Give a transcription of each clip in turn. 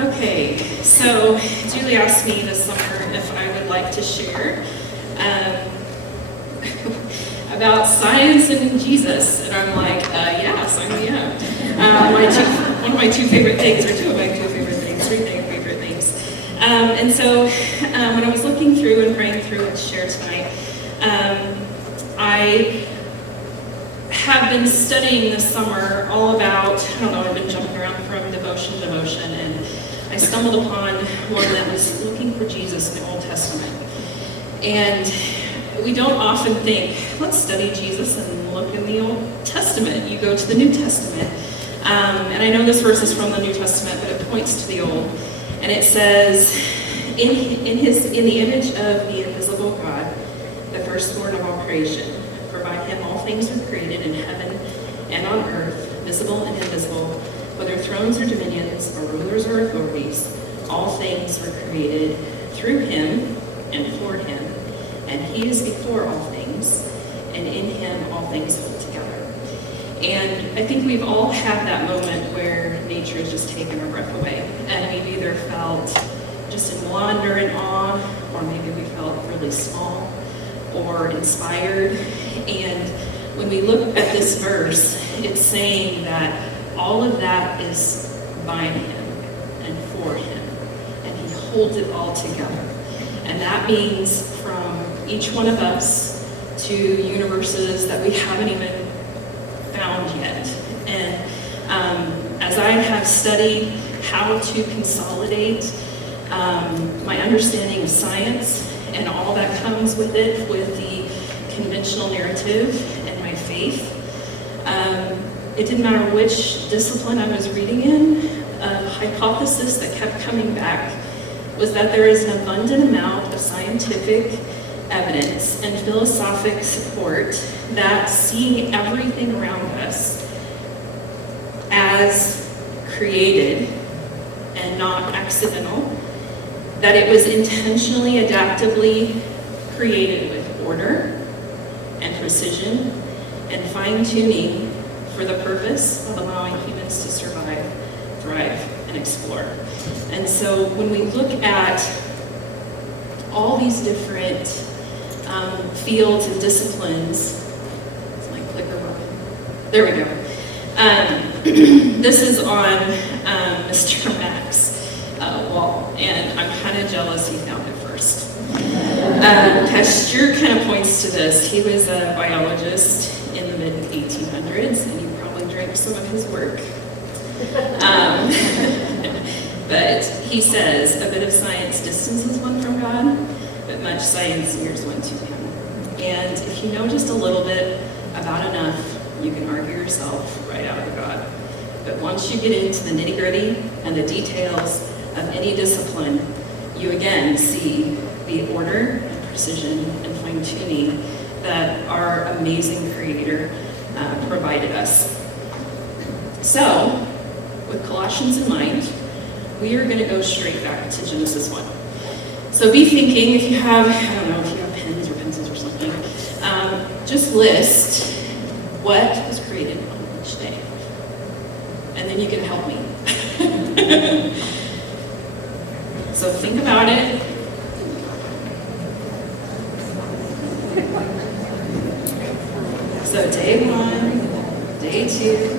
Okay, so Julie asked me this summer if I would like to share about science and Jesus, and I'm like, yeah, sign me up. One of my two favorite things, or two of my two favorite things, three favorite things. And so when I was looking through and praying through what to share tonight, I have been studying this summer all about, I've been jumping around from devotion to devotion, and I stumbled upon one that was looking for Jesus in the Old Testament. And we don't often think, let's study Jesus and look in the Old Testament. You go to the New Testament. And I know this verse is from the New Testament, but it points to the Old. And it says, in the image of the invisible God, the firstborn of all creation, for by him all things were created in heaven and on earth, visible and invisible, whether thrones or dominions or rulers or authorities, all things were created through him and for him. And he is before all things, and in him all things hold together. And I think we've all had that moment where nature has just taken our breath away. And we've either felt just in wonder and awe, or maybe we felt really small or inspired. And when we look at this verse, it's saying that all of that is by him and for him, and he holds it all together. And that means from each one of us to universes that we haven't even found yet. And as I have studied how to consolidate my understanding of science and all that comes with it, with the conventional narrative and my faith, it didn't matter which discipline I was reading in, a hypothesis that kept coming back was that there is an abundant amount of scientific evidence and philosophic support that seeing everything around us as created and not accidental, that it was intentionally, adaptively created with order and precision and fine-tuning for the purpose of allowing humans to survive, thrive, and explore. And so when we look at all these different fields and disciplines, is my clicker working? There we go. This is on Mr. Mack's wall, and I'm kind of jealous he found it first. Pasteur kind of points to this. He was a biologist in the mid-1800s, and you probably drank some of his work. But he says, a bit of science distances one from God, but much science nears one to him. And if you know just a little bit about enough, you can argue yourself right out of God. But once you get into the nitty-gritty and the details of any discipline, you again see the order and precision and fine-tuning that our amazing Creator provided us. So, with Colossians in mind, we are going to go straight back to Genesis 1. So be thinking, if you have, I don't know, if you have pens or pencils or something, just list what was created on each day. And then you can help me. So think about it. So day 1, day 2,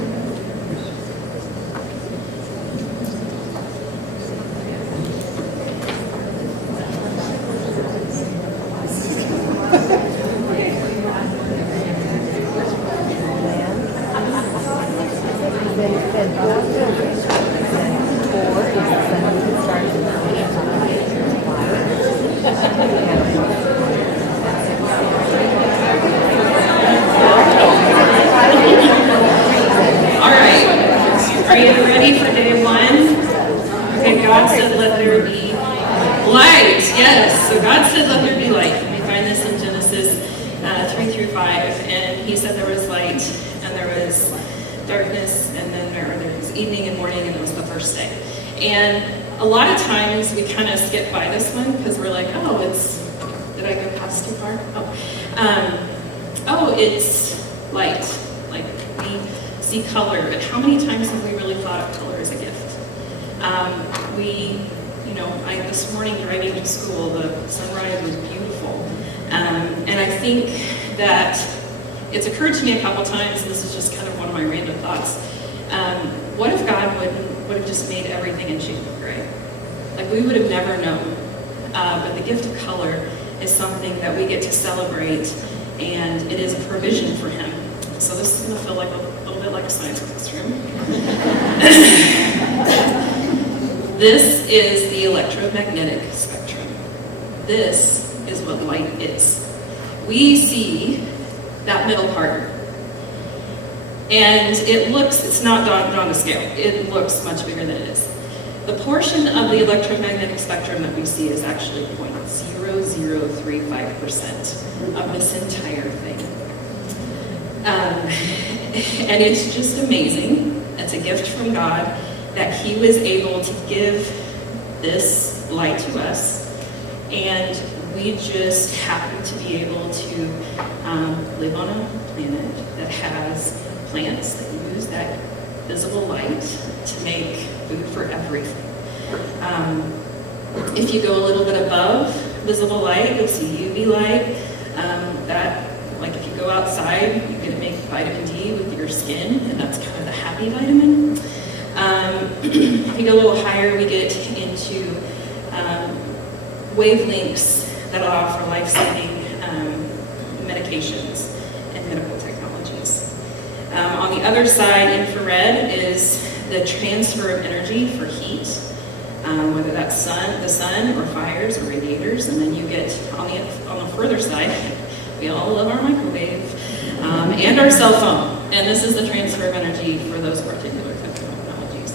and a lot of times we kind of skip by this one because we're like, oh, did I go past too far? Oh, it's light. Like we see color, but how many times have we really thought of color as a gift? this morning driving to school, the sunrise was beautiful. And I think that it's occurred to me a couple times, and this is just kind of one of my random thoughts. What if God would have just made everything in shade of gray? Like, we would have never known. But the gift of color is something that we get to celebrate, and it is a provision for him. So this is going to feel like a little bit like a science classroom. This is the electromagnetic spectrum. This is what light is. We see that middle part, and it's not drawn to scale. It looks much bigger than it is. The portion of the electromagnetic spectrum that we see is actually 0.0035% of this entire thing. And it's just amazing. It's a gift from God that he was able to give this light to us, and we just happen to be able to live on a planet that has plants that use that visible light to make food for everything. If you go a little bit above visible light, you'll see UV light. Like if you go outside, you can make vitamin D with your skin, and that's kind of the happy vitamin. If you go a little higher, we get into wavelengths that allow for life-saving medications and medical technologies. On the other side, infrared is the transfer of energy for heat, whether that's the sun or fires or radiators. And then you get on the further side, we all love our microwave and our cell phone. And this is the transfer of energy for those particular technologies.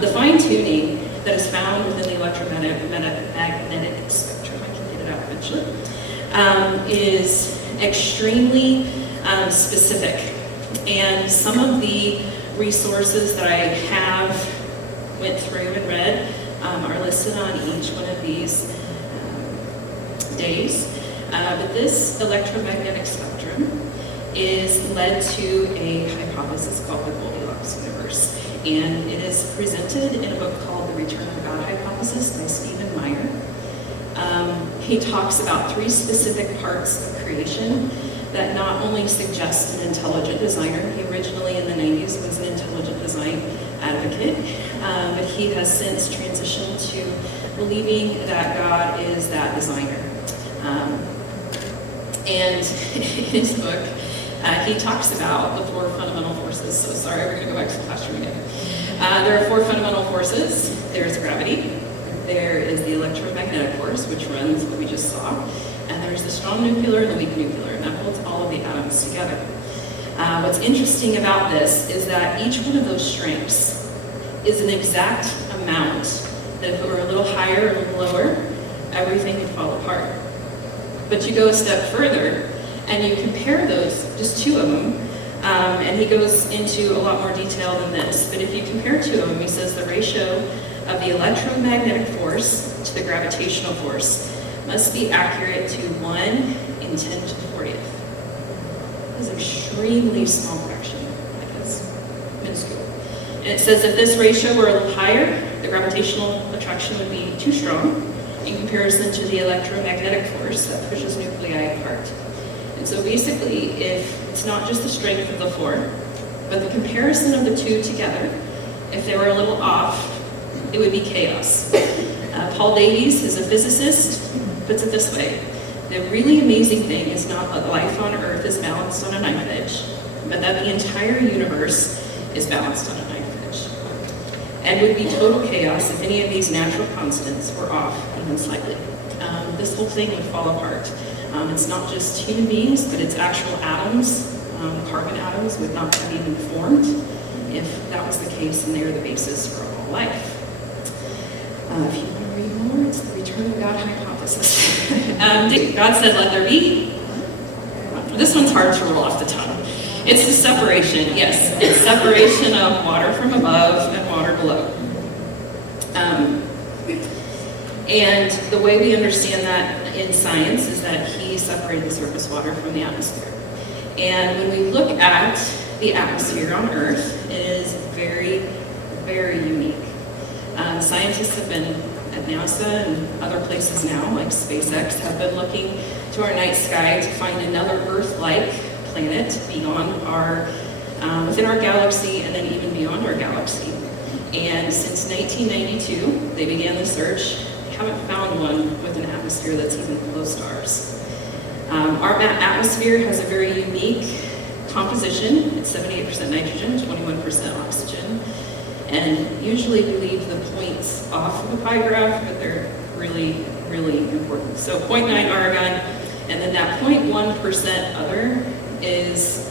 The fine-tuning that is found within the electromagnetic spectrum, I can get it out eventually, is extremely specific. And some of the resources that I have went through and read are listed on each one of these days. But this electromagnetic spectrum is led to a hypothesis called the Goldilocks universe. And it is presented in a book called The Return of God Hypothesis by Stephen Meyer. He talks about 3 specific parts of creation that not only suggest an intelligent designer. He originally in the 90s was an intelligent design advocate, but he has since transitioned to believing that God is that designer. And in his book, he talks about the 4 fundamental forces. So sorry, we're going to go back to the classroom again. There are 4 fundamental forces. There's gravity. There is the electromagnetic force, which runs what we just saw. And there's the strong nuclear and the weak nuclear, and that holds all of the atoms together. What's interesting about this is that each one of those strengths is an exact amount that if it were a little higher or a little lower, everything would fall apart. But you go a step further, and you compare those, just 2 of them, and he goes into a lot more detail than this, but if you compare 2 of them, he says the ratio of the electromagnetic force to the gravitational force must be accurate to 1 in 10 to the 40th. It's an extremely small fraction, like it's minuscule. And it says if this ratio were a little higher, the gravitational attraction would be too strong in comparison to the electromagnetic force that pushes nuclei apart. And so basically, if it's not just the strength of the 4, but the comparison of the 2 together, if they were a little off, it would be chaos. Paul Davies is a physicist, puts it this way: the really amazing thing is not that life on Earth is balanced on a knife edge, but that the entire universe is balanced on a knife edge. And would be total chaos if any of these natural constants were off even slightly. This whole thing would fall apart. It's not just human beings, but it's actual atoms. Carbon atoms would not have even formed if that was the case, and they are the basis for all life. If you want to read more, it's the Return of God Hypothesis. God said, let there be. This one's hard to roll off the tongue. It's the separation, yes. It's separation of water from above and water below. And the way we understand that in science is that he separated the surface water from the atmosphere. And when we look at the atmosphere on Earth, it is very, very unique. Scientists have been at NASA and other places now, like SpaceX, have been looking to our night sky to find another Earth-like planet beyond our, within our galaxy and then even beyond our galaxy. And since 1992, they began the search. They haven't found one with an atmosphere that's even close to ours. Our atmosphere has a very unique composition. It's 78% nitrogen, 21% oxygen. And usually we leave the points off of the pie graph, but they're really, really important. So 0.9 argon, and then that 0.1% other is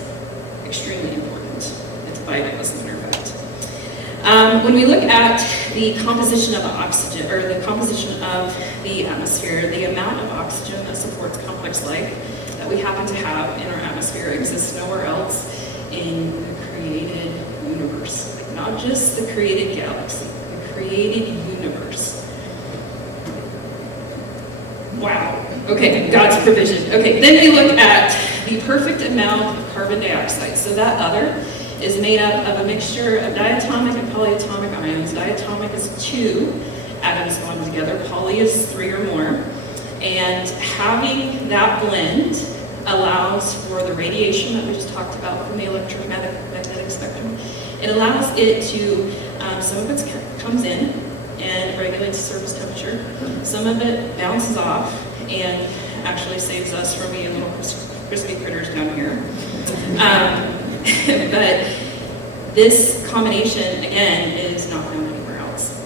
extremely important. It's vital as a matter of fact. When we look at the composition of oxygen, or the composition of the atmosphere, the amount of oxygen that supports complex life that we happen to have in our atmosphere exists nowhere else in the created universe. Not just the created galaxy, the created universe. Wow. Okay, God's provision. Okay, then we look at the perfect amount of carbon dioxide. So that other is made up of a mixture of diatomic and polyatomic ions. Diatomic is 2 atoms bonded together. Poly is 3 or more. And having that blend allows for the radiation that we just talked about from the electromagnetic spectrum. It allows it to, some of it comes in and regulates surface temperature. Some of it bounces off and actually saves us from being little crispy critters down here. But this combination, again, is not found anywhere else.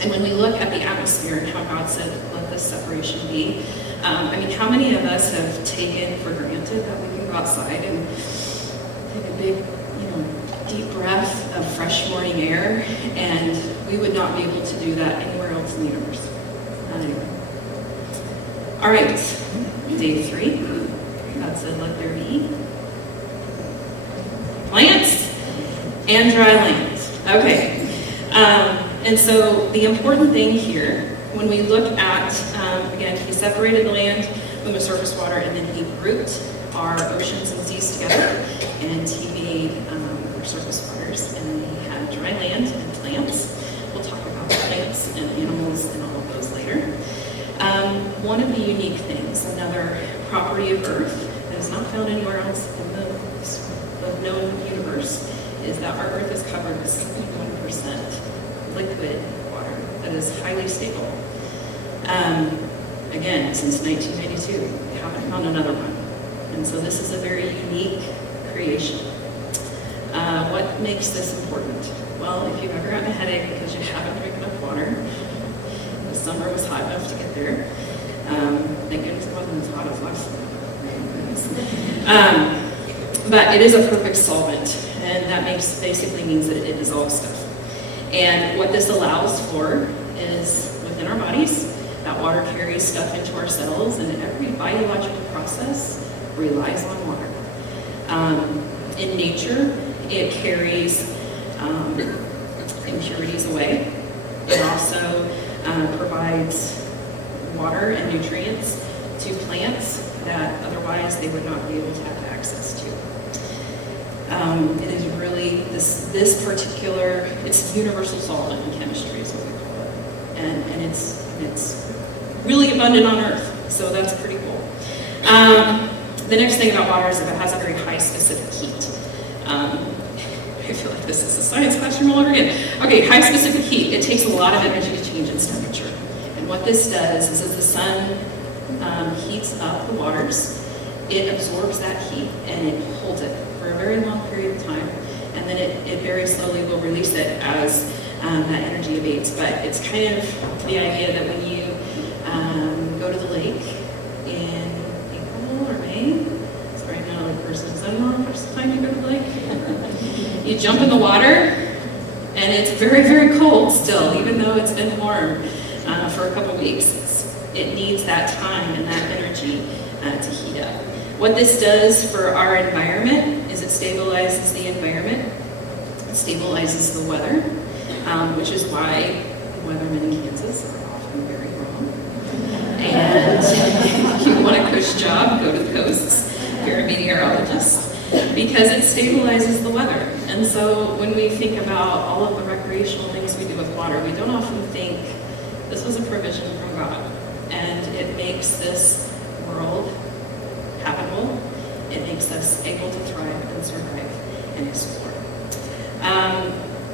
And when we look at the atmosphere and how God said, let this separation be, I mean, how many of us have taken for granted that we can go outside and take a big, deep breath of fresh morning air, and we would not be able to do that anywhere else in the universe. Not anywhere. All right, day 3. God said, let there be plants and dry land. Okay, and so the important thing here, when we look at, again, he separated the land from the surface water, and then he grouped our oceans and seas together, and he made our surface waters, and then he had dry land and plants. We'll talk about plants and animals and all of those later. One of the unique things, another property of Earth that is not found anywhere else in the known universe, is that our Earth is covered with 71% liquid water that is highly stable. Again, since 1992, we haven't found another one. And so this is a very unique creation. What makes this important? Well, if you've ever gotten a headache because you haven't drank enough water, the summer was hot enough to get there. Thank goodness it wasn't as hot as last summer. But it is a perfect solvent, and that basically means that it dissolves stuff. And what this allows for is, within our bodies, that water carries stuff into our cells, and every biological process relies on water. In nature, it carries impurities away. It also provides water and nutrients to plants that otherwise they would not be able to have access to. It is really, this particular, it's universal solvent in chemistry is what we call it. And it's really abundant on Earth, so that's pretty cool. The next thing about water is that it has a very high specific heat. I feel like this is a science classroom all over again. Okay, high specific heat. It takes a lot of energy to change its temperature. And what this does is as the sun heats up the waters, it absorbs that heat and it holds it for a very long period of time. And then it very slowly will release it as that energy abates. But it's kind of the idea that when you go to the lake in April or May, so right now is that not the first time you go to the lake? You jump in the water, and it's very, very cold still, even though it's been warm for a couple weeks. It needs that time and that energy to heat up. What this does for our environment is it stabilizes the environment, it stabilizes the weather, which is why the weathermen in Kansas are often very wrong. And if you want a cush job, go to the coasts, if you're a meteorologist, because it stabilizes the weather. And so when we think about all of the recreational things we do with water, water, we don't often think this was a provision from God. And it makes this world habitable. It makes us able to thrive and survive and explore.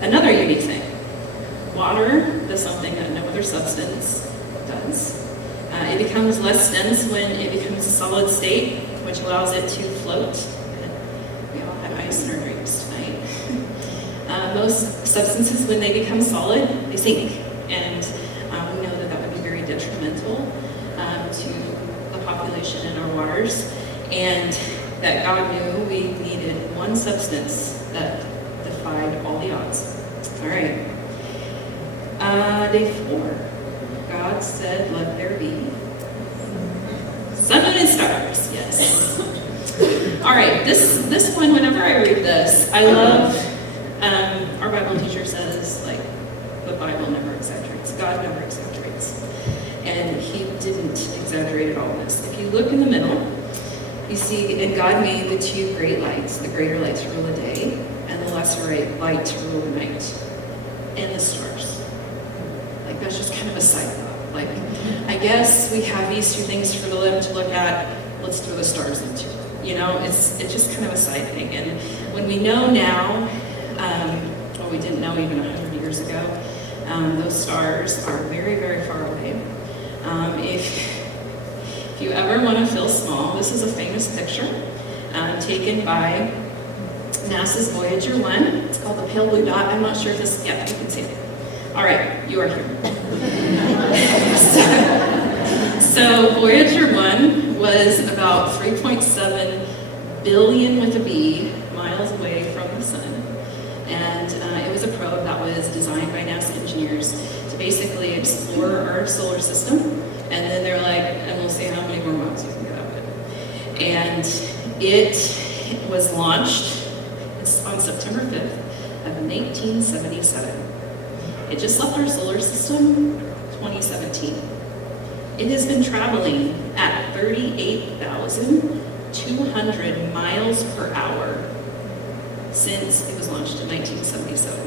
Another unique thing, water does something that no other substance does. It becomes less dense when it becomes a solid state, which allows it to float. We all had ice in our drinks tonight. Most substances, when they become solid, they sink. And we know that that would be very detrimental to the population in our waters. And that God knew we needed one substance that defied all the odds. All right. Day 4. God said, let there be sun, moon, and stars. Yes. All right. This one, whenever I read this, I love, our Bible teacher says, like, the Bible never exaggerates. God never exaggerates. And he didn't exaggerate at all in this. If you look in the middle, you see, and God made the two great lights, the greater light to rule the day, and the lesser light to rule the night, and the stars. Like, that's just kind of a side thought. Like, I guess we have these two things for them to look at, let's throw the stars into it. You know, it's just kind of a side thing. And when we know now, well, we didn't know even 100 years ago, those stars are very, very far away. If you ever want to feel small, this is a famous picture taken by NASA's Voyager 1. It's called the pale blue dot. I'm not sure if this, yeah, you can see it. All right, you are here. So Voyager 1 was about 3.7 billion with a B miles away from the sun. And it was a probe that was designed by NASA engineers to basically explore our solar system. And then they're like, and we'll see how many more miles you can get out of it. And it was launched on September 5th of 1977. It just left our solar system 2017. It has been traveling at 38,200 miles per hour since it was launched in 1977.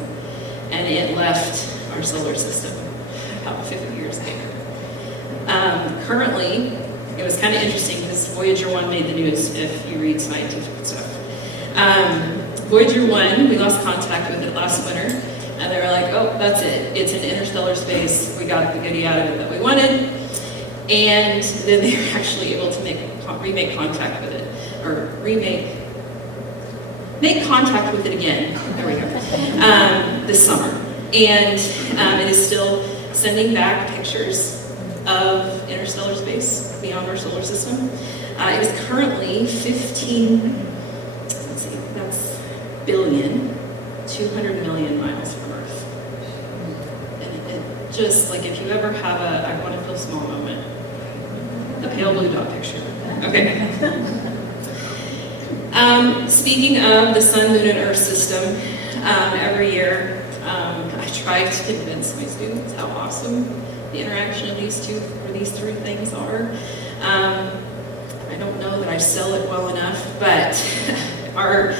And it left our solar system about 50 years later. Currently, it was kind of interesting because Voyager 1 made the news if you read scientific stuff. Voyager 1, we lost contact with it last winter, and they were like, oh, that's it. It's in interstellar space. We got the goodie out of it that we wanted. And then they were actually able to remake contact with it, or make contact with it again. There we go. This summer. And it is still sending back pictures of interstellar space beyond our solar system. It is currently 200 million miles from Earth. And it just, like, if you ever have a I want to feel small moment, the pale blue dot picture. Okay. Speaking of the sun, moon, and Earth system, every year I try to convince my students how awesome the interaction of these three things are. I don't know that I sell it well enough, but our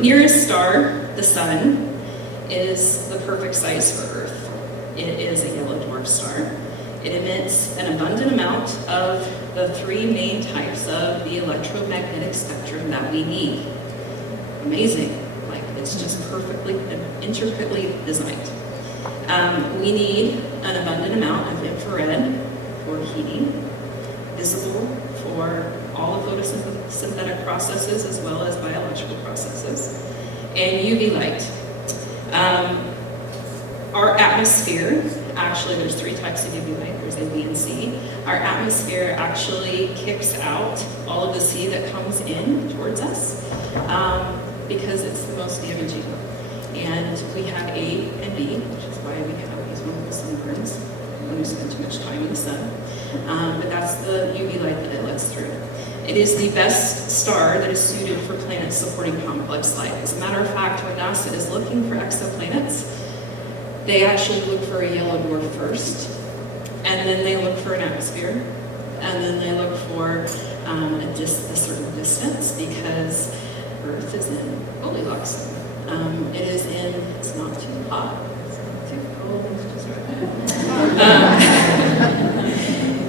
nearest star, the sun, is the perfect size for Earth. It is a yellow dwarf star. It emits an abundant amount of the three main types of the electromagnetic spectrum that we need. Amazing. Like, it's just perfectly and intricately designed. We need an abundant amount of infrared for heating, visible for all the photosynthetic processes as well as biological processes, and UV light. Our atmosphere, actually there's three types of UV light, there's A, B, and C. Our atmosphere actually kicks out all of the C that comes in towards us because it's the most damaging. And we have A and B, which is why we have these wonderful sunburns when we spend too much time in the sun. But that's the UV light that it lets through. It is the best star that is suited for planets supporting complex life. As a matter of fact, when NASA is looking for exoplanets, they actually look for a yellow dwarf first, and then they look for an atmosphere, and then they look for a certain distance, because Earth is in Goldilocks zone. It's not too hot, it's not too cold, it's just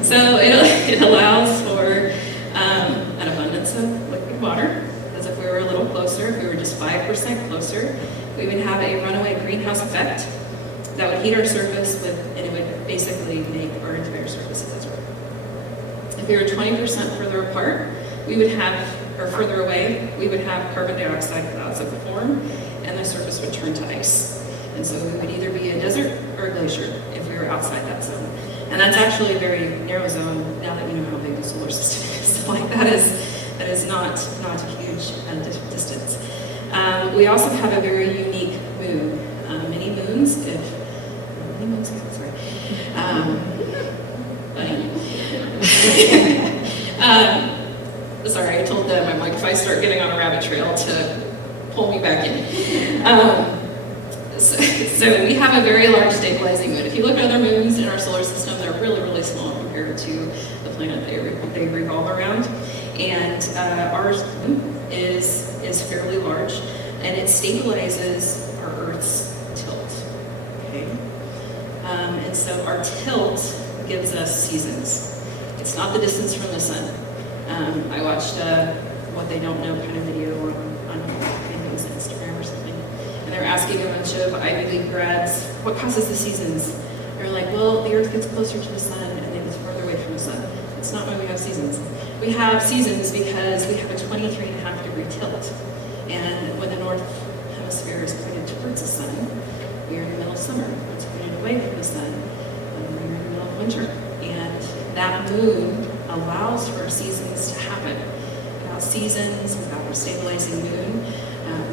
So it allows for an abundance of liquid water, as if we were a little closer. If we were just 5% closer, we would have a runaway greenhouse effect that would heat our surface and it would basically make our entire surface a desert. If we were 20% further apart, or further away, we would have carbon dioxide clouds that would form, and the surface would turn to ice. And so we would either be a desert or a glacier if we were outside that zone. And that's actually a very narrow zone, now that we know how big the solar system is. So like that is not a huge distance. We also have a very unique moon. Many moons, sorry, I told them, I'm like, if I start getting on a rabbit trail to pull me back in. So we have a very large stabilizing moon. If you look at other moons in our solar system, they're really, really small compared to the planet they revolve around. And our moon is fairly large, and it stabilizes our Earth's tilt. Okay? And so our tilt gives us seasons. It's not the distance from the sun. I watched What They Don't Know kind of video on Instagram or something. And they're asking a bunch of Ivy League grads, what causes the seasons? They're like, well, the Earth gets closer to the sun and it gets further away from the sun. It's not why we have seasons. We have seasons because we have a 23.5-degree tilt. And when the north hemisphere is pointed towards the sun, we are in the middle of summer. When it's pointed away from the sun, we're in the middle of winter. And that moon allows for seasons to happen. Without seasons, without a stabilizing moon,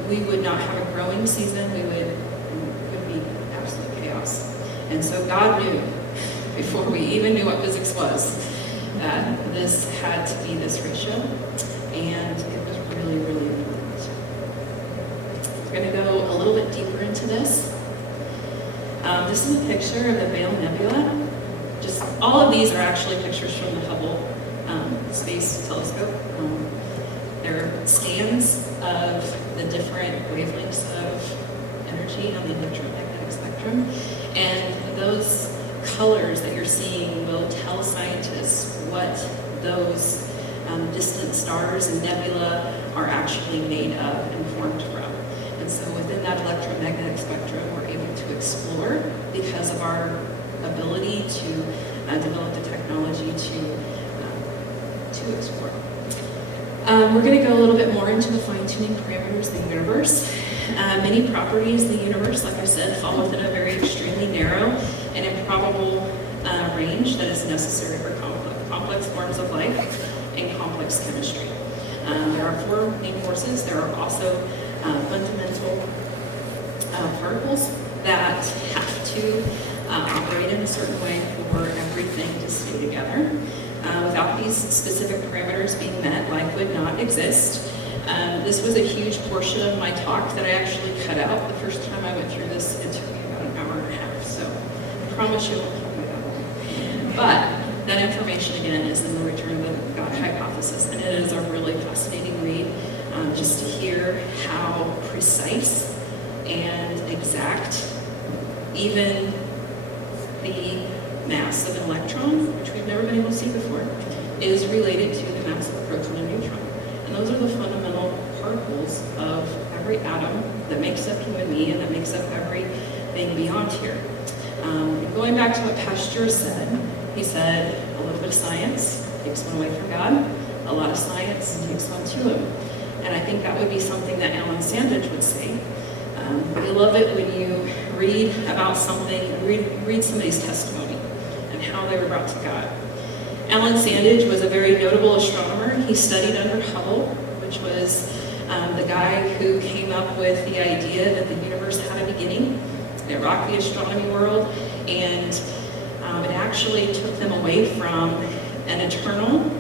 we would not have a growing season. It would be absolute chaos. And so God knew, before we even knew what physics was, that this had to be this ratio, and it was really, really important. We're going to go a little bit deeper into this. This is a picture of the Veil Nebula. Just all of these are actually pictures from the Hubble Space Telescope. They're scans of the different wavelengths of energy on the electromagnetic spectrum, and those colors that you're seeing will tell scientists what those distant stars and nebula are actually made of and formed from. And so within that electromagnetic spectrum, we're able to explore because of our ability to develop the technology to explore. We're going to go a little bit more into the fine-tuning parameters of the universe. Many properties of the universe, like I said, fall within a very extremely narrow and improbable range that is necessary for complex forms of life and complex chemistry. There are four main forces. There are also fundamental particles that have to operate in a certain way for everything to stay together. Without these specific parameters being met, life would not exist. This was a huge portion of my talk that I actually cut out. The first time I went through this, it took me about an hour and a half, so I promise you it won't keep me that long. But that information, again, is in the Return of the God Hypothesis, and it is a really fascinating read, just to hear how precise and exact even the mass of an electron, which we've never been able to see before, is related to the mass of a proton and neutron. And those are the fundamental particles of every atom that makes up you and me and that makes up everything beyond here. Going back to what Pasteur said, he said a little bit of science takes one away from God, a lot of science takes one to him. And I think that would be something that Alan Sandage would say. I love it when you read about something, read somebody's testimony and how they were brought to God. Alan Sandage was a very notable astronomer. He studied under Hubble, which was the guy who came up with the idea that the universe had a beginning. It rocked the astronomy world, and it actually took them away from an eternal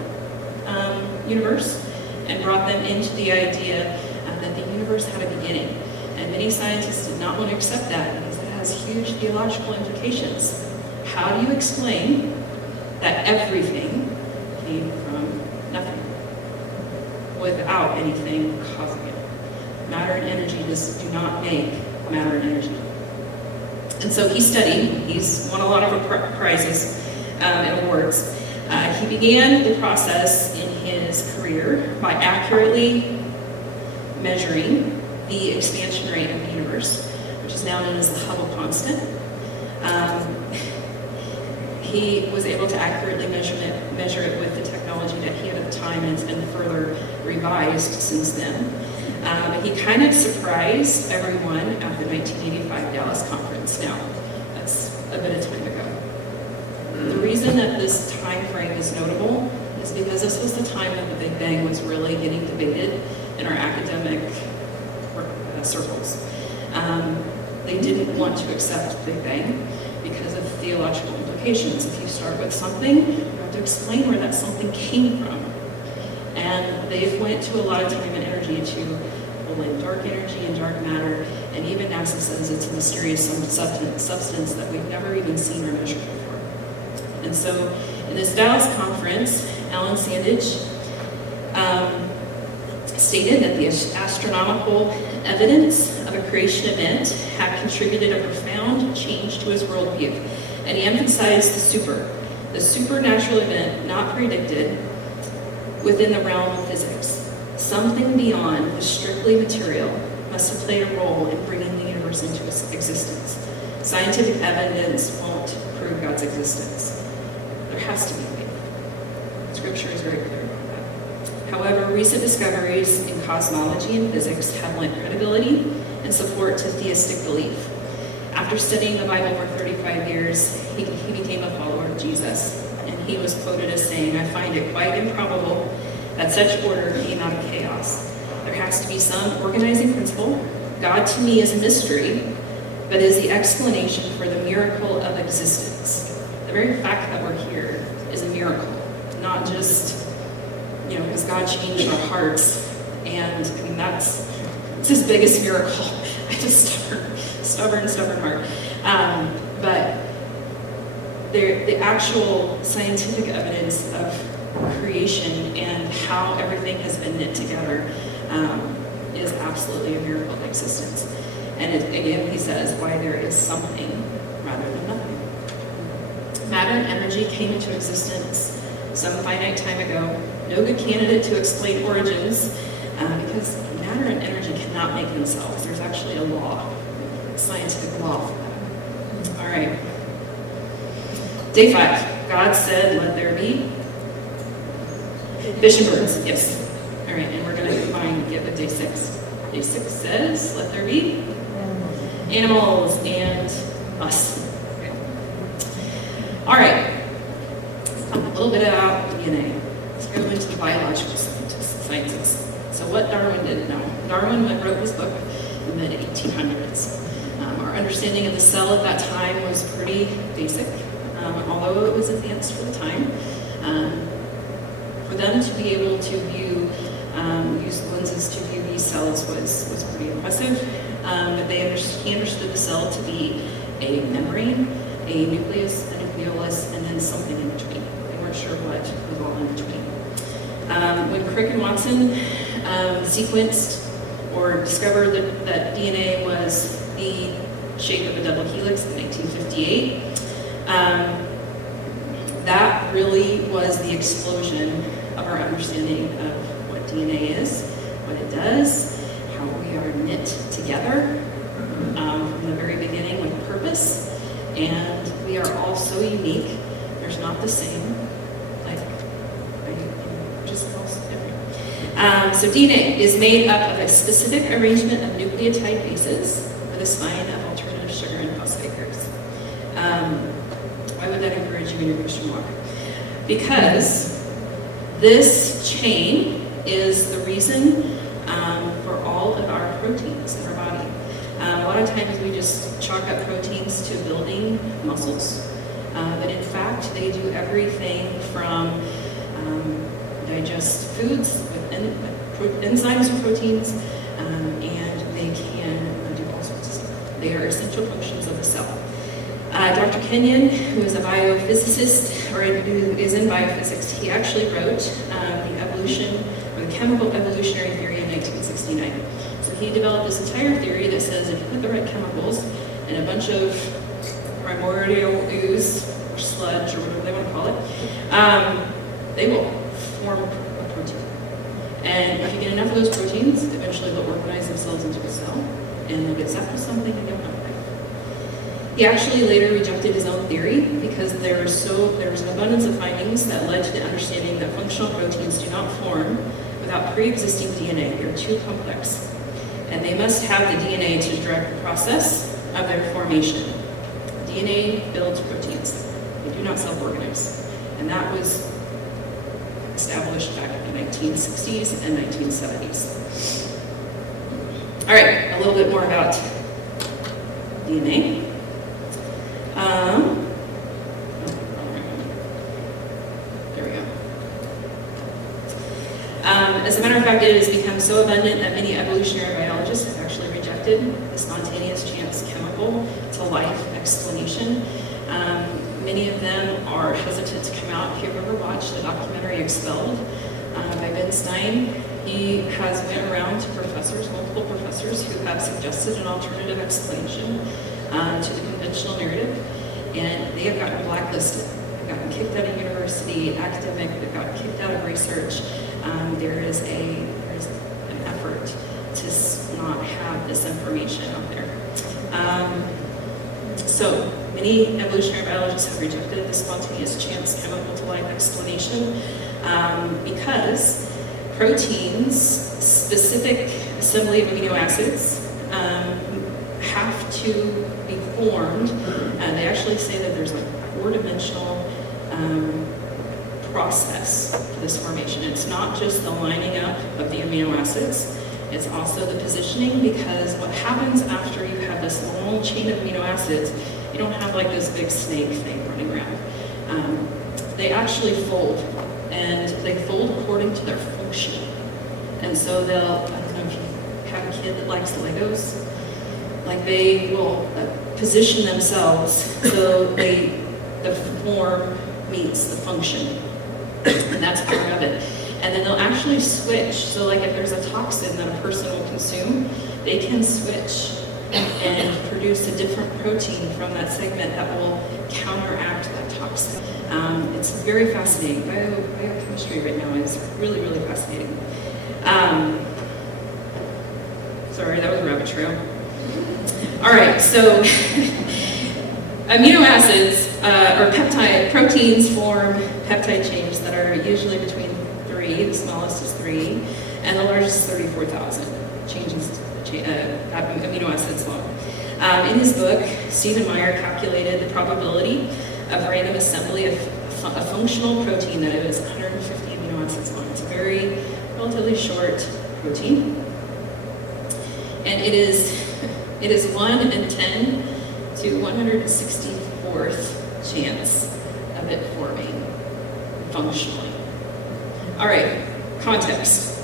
universe and brought them into the idea that the universe had a beginning. And many scientists did not want to accept that because it has huge theological implications. How do you explain that everything came from nothing without anything causing it? Matter and energy do not make matter and energy. And so he studied. He's won a lot of prizes and awards. He began the process in his career by accurately measuring the expansion rate of the universe, which is now known as the Hubble constant. He was able to accurately measure it with the technology that he had at the time, and it's been further revised since then. He kind of surprised everyone at the 1985 Dallas conference. Now, that's a bit of time ago. The reason that this time frame is notable is because this was the time that the Big Bang was really getting debated in our academic circles. They didn't want to accept the Big Bang because of theological implications. If you start with something, you have to explain where that something came from. And they've went to a lot of time and energy to pull in dark energy and dark matter, and even NASA says it's a mysterious substance that we've never even seen or measured before. And so in this Dallas conference, Alan Sandage stated that the astronomical evidence of a creation event had contributed a profound change to his worldview. And he emphasized the supernatural event not predicted within the realm of physics. Something beyond the strictly material must have played a role in bringing the universe into existence. Scientific evidence won't prove God's existence. There has to be faith. Scripture is very clear about that. However, recent discoveries in cosmology and physics have lent credibility and support to theistic belief. After studying the Bible for 35 years, he became a follower of Jesus. And he was quoted as saying, "I find it quite improbable that such order came out of chaos. There has to be some organizing principle. God to me is a mystery, but is the explanation for the miracle of existence." The very fact that we're here is a miracle, not just, because God changed our hearts. And that's his biggest miracle. I have a stubborn heart. But the actual scientific evidence of creation and how everything has been knit together is absolutely a miracle of existence. And again, he says, why there is something rather than nothing. Matter and energy came into existence some finite time ago. No good candidate to explain origins because matter and energy cannot make themselves. There's actually a law, a scientific law for that. All right. Day 5. God said, "Let there be fish and birds." Yes. All right, and we're going to combine it with day 6. Day 6 says, "Let there be animals and us." Okay. All right. Let's talk a little bit about DNA. Let's go into the biological sciences. So what Darwin didn't know. Darwin wrote this book in the mid-1800s. Our understanding of the cell at that time was pretty basic, although it was advanced for the time. For them to be able to use lenses to view these cells was pretty impressive. But he understood the cell to be a membrane, a nucleus, a nucleolus, and then something in between. They weren't sure what was all in between. When Crick and Watson sequenced or discovered that DNA was the shape of a double helix in 1958, that really was the explosion of our understanding of what DNA is, what it does, how we are knit together from the very beginning with purpose, and we are all so unique. There's not the same, just all so different. So DNA is made up of a specific arrangement of nucleotide bases with a spine of alternative sugar and phosphate groups. Why would that encourage you in your Christian walk? Because this chain is the reason for all of our proteins in our body. A lot of times we just chalk up proteins to building muscles, but in fact they do everything from digest foods with enzymes or proteins, and they can do all sorts of stuff. They are essential functions of the cell. Dr. Kenyon, who is a biophysicist, or who is in biophysics, he actually wrote the evolution, or the chemical evolutionary theory in 1969. So he developed this entire theory that says if you put the right chemicals in a bunch of primordial ooze, or sludge, or whatever they want to call it, they will form a protein. And if you get enough of those proteins, eventually they'll organize themselves into a cell, and they'll get zapped with something and you'll know it. He actually later rejected his own theory because there was an abundance of findings that led to the understanding that functional proteins do not form without pre-existing DNA. They're too complex. And they must have the DNA to direct the process of their formation. DNA builds proteins. They do not self-organize. And that was established back in the 1960s and 1970s. All right, a little bit more about DNA. There we go. As a matter of fact, it has become so abundant that many evolutionary biologists have actually rejected the spontaneous chance chemical to life explanation. Many of them are hesitant to come out. If you've ever watched the documentary Expelled by Ben Stein, he has went around to professors, multiple professors, who have suggested an alternative explanation to the conventional narrative, and they have gotten blacklisted. They've gotten kicked out of university, academic, they've gotten kicked out of research. There is an effort to not have this information out there. So many evolutionary biologists have rejected the spontaneous chance chemical to life explanation because proteins, specific assembly of amino acids, have to be formed. They actually say that there's a four-dimensional process for this formation. It's not just the lining up of the amino acids, it's also the positioning, because what happens after you have this long chain of amino acids, you don't have like this big snake thing running around. They actually fold, and they fold according to their function. And so they'll, I don't know if you have a kid that likes Legos, like they will position themselves so the form meets the function. And that's part of it. And then they'll actually switch. So like if there's a toxin that a person will consume, they can switch and produce a different protein from that segment that will counteract that toxin. It's very fascinating. Biochemistry right now is really, really fascinating. Sorry, that was a rabbit trail. All right, so amino acids or peptide proteins form peptide chains that are usually between 3, the smallest is 3, and the largest is 34,000 amino acids long. In his book, Stephen Meyer calculated the probability of random assembly of a functional protein that is 150 amino acids long. It's a very relatively short protein, and it is 1 in 10 to 164th chance of it forming functionally. All right, context.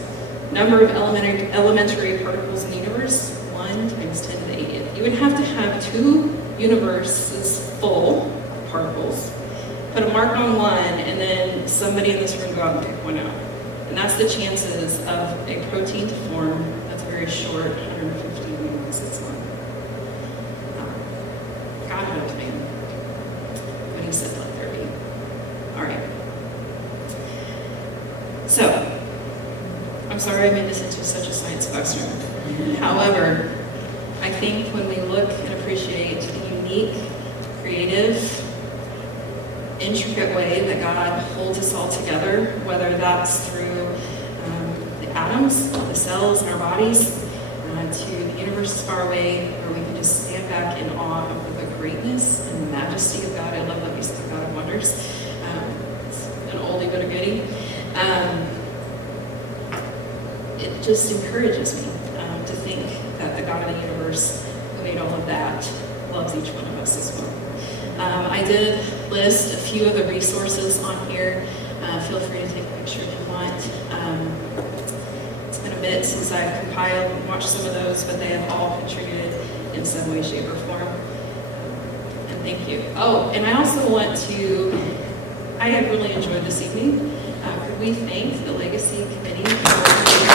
Number of elementary particles in the universe, 1 times 10 to the 80th. You would have to have 2 universes full of particles, put a mark on one, and then somebody in this room go out and pick one out. And that's the chances of a protein to form that's very short, 150 amino acids long. God helped me when he said let there be. All right. So, I'm sorry I made this into such a science classroom. However, I think when we look and appreciate the unique, creative, intricate way that God holds us all together, whether that's through the atoms, the cells in our bodies, to the universe far away, where we can just stand back in awe of the greatness and the majesty of God. I love that he's the God of wonders. It's an oldie but a goodie. It just encourages me to think that the God of the universe who made all of that loves each one of us as well. I did list a few of the resources on here. Feel free to take a picture if you want. It's been a bit since I've compiled and watched some of those, but they have all contributed in some way, shape, or form. And thank you. Oh, and I also want to, I have really enjoyed this evening. Could we thank the Legacy Committee for